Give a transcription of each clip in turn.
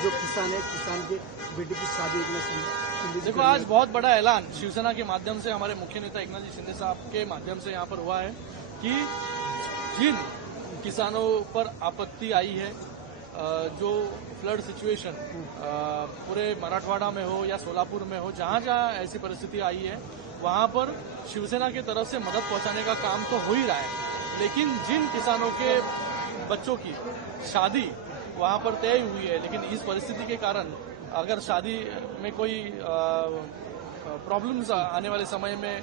जो किसान है, किसान के बेटे की शादी एक देखो, आज बहुत बड़ा ऐलान शिवसेना के माध्यम से हमारे मुख्य नेता एकनाथ जी शिंदे साहब के माध्यम से यहाँ पर हुआ है कि जिन किसानों पर आपत्ति आई है, जो फ्लड सिचुएशन पूरे मराठवाड़ा में हो या सोलापुर में हो, जहां जहां ऐसी परिस्थिति आई है वहां पर शिवसेना की तरफ से मदद पहुंचाने का काम तो हो ही रहा है, लेकिन जिन किसानों के बच्चों की शादी वहां पर तय हुई है, लेकिन इस परिस्थिति के कारण अगर शादी में कोई प्रॉब्लम्स आने वाले समय में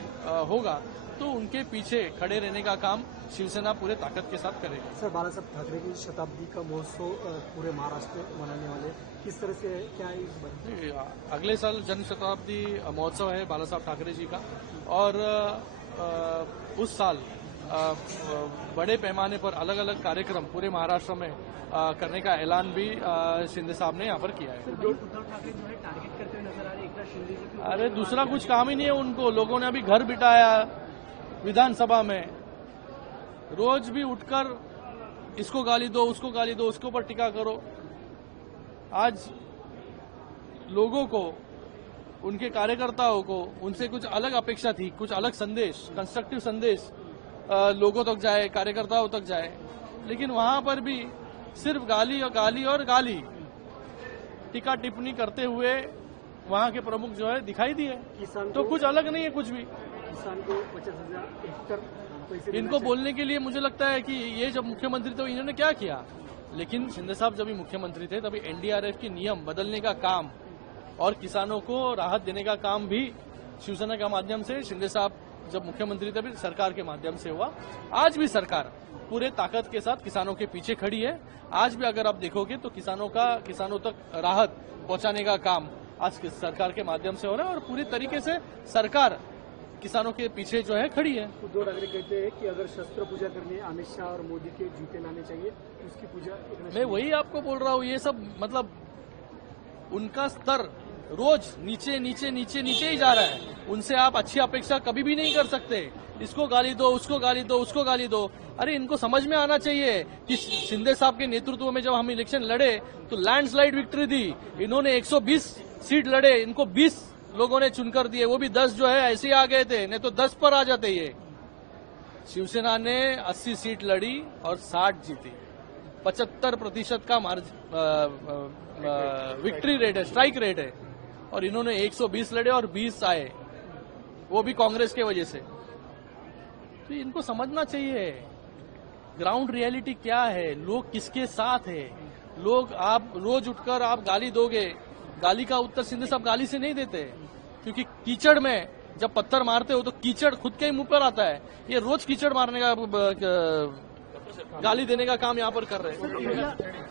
होगा तो उनके पीछे खड़े रहने का काम शिवसेना पूरे ताकत के साथ करेगी। सर, बाला साहब ठाकरे की शताब्दी का महोत्सव पूरे महाराष्ट्र में मनाने वाले, किस तरह से क्या है इस बार? अगले साल जन शताब्दी महोत्सव है बाला साहब ठाकरे जी का, और उस साल बड़े पैमाने पर अलग अलग कार्यक्रम पूरे महाराष्ट्र में करने का ऐलान भी शिंदे साहब ने यहाँ पर किया है। उद्धव ठाकरे जो है टारगेट करते हुए नजर आ रहे एकनाथ शिंदे जी की। अरे दूसरा कुछ काम ही नहीं है उनको, लोगों ने अभी घर बिठाया विधानसभा में, रोज भी उठकर इसको गाली दो, उसको गाली दो, उसके ऊपर टीका करो। आज लोगों को, उनके कार्यकर्ताओं को उनसे कुछ अलग अपेक्षा थी, कुछ अलग संदेश, कंस्ट्रक्टिव संदेश लोगों तक जाए, कार्यकर्ताओं तक जाए, लेकिन वहां पर भी सिर्फ गाली और गाली और गाली, टीका टिप्पणी करते हुए वहां के प्रमुख जो है दिखाई दिए। तो कुछ अलग नहीं है कुछ भी। किसान को 50,000 हेक्टर इनको बोलने के लिए मुझे लगता है कि ये जब मुख्यमंत्री थे इन्होंने क्या किया, लेकिन शिंदे साहब जब भी मुख्यमंत्री थे तभी एनडीआरएफ के नियम बदलने का काम और किसानों को राहत देने का काम भी शिवसेना के माध्यम से, शिंदे साहब जब मुख्यमंत्री थे सरकार के माध्यम से हुआ। आज भी सरकार पूरे ताकत के साथ किसानों के पीछे खड़ी है। आज भी अगर आप देखोगे तो किसानों तक राहत पहुंचाने का काम आज सरकार के माध्यम से हो रहा है, और पूरी तरीके से सरकार किसानों के पीछे जो है खड़ी है। उद्धव ठाकरे कहते हैं कि अगर शस्त्र पूजा करनी अमित शाह और मोदी के जूते लाने चाहिए, उसकी पूजा मैं वही आपको बोल रहा हूँ, ये सब मतलब उनका स्तर रोज नीचे नीचे नीचे नीचे ही जा रहा है। उनसे आप अच्छी अपेक्षा कभी भी नहीं कर सकते। इसको गाली दो, उसको गाली दो, उसको गाली दो। अरे इनको समझ में आना चाहिए कि शिंदे साहब के नेतृत्व में जब हम इलेक्शन लड़े तो लैंडस्लाइड विक्ट्री दी, इन्होंने 120 सीट लड़े, इनको 20 लोगों ने चुनकर दिए, वो भी 10 जो है ऐसे ही आ गए थे, नहीं तो 10 पर आ जाते। ये शिवसेना ने 80 सीट लड़ी और 60 जीती, 75% का विक्ट्री रेट है, स्ट्राइक रेट है, और इन्होंने 120 लड़े और 20 आए, वो भी कांग्रेस के वजह से। तो इनको समझना चाहिए ग्राउंड रियलिटी क्या है, लोग किसके साथ है। लोग, आप रोज उठकर आप गाली दोगे, गाली का उत्तर शिंदे साहब गाली से नहीं देते, क्योंकि कीचड़ में जब पत्थर मारते हो तो कीचड़ खुद के ही मुंह पर आता है। ये रोज कीचड़ मारने का, गाली देने का काम यहाँ पर कर रहे हैं।